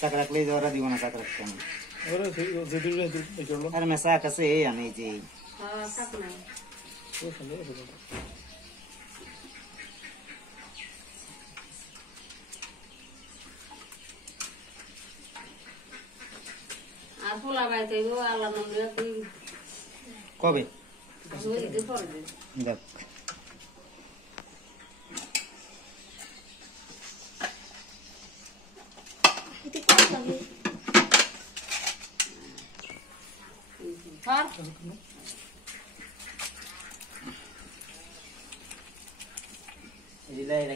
চাক রাখলেই ওরা দিব না চাক রাখতে আমি আর মে চাক আছে এই আনি যে কবে দেখ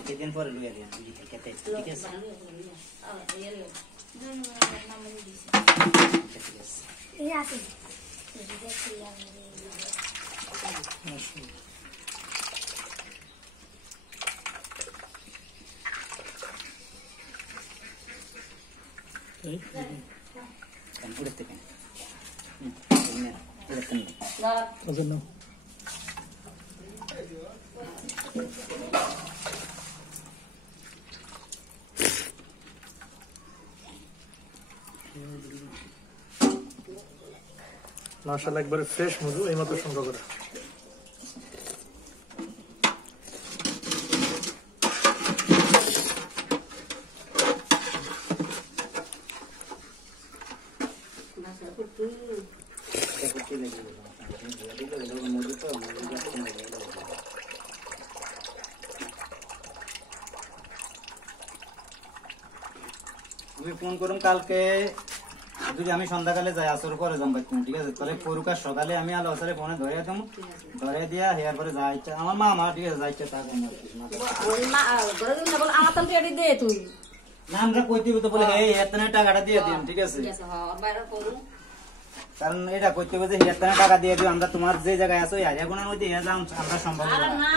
কেদিন পরে লুয়ে দিন খেতে ঠিক আছে মাশাআল্লাহ একবারে ফ্রেশ মধু এই মতো সংগ্রহ করা আমি ফোন করুন কালকে যদি আমি সন্ধ্যাকালে যাই আসর পরে যাম বাইক ঠিক আছে তাহলে পরুকার সকালে আমি আলো আসরে ফোনে ধরে দেবো ধরে দিয়া হেয়ার পরে যা ইচ্ছা আমার মা ঠিক আছে যা ইচ্ছা তা না আমরা কই দিব তো বলে এই এতনে টাকাটা দিয়ে দিন ঠিক আছে কারণ এটা কইতে হবে যে এতনে টাকা দিয়ে দিও আমরা তোমার যে জায়গায় আছো এই আজাগুনার মধ্যে আমরা সম্ভব না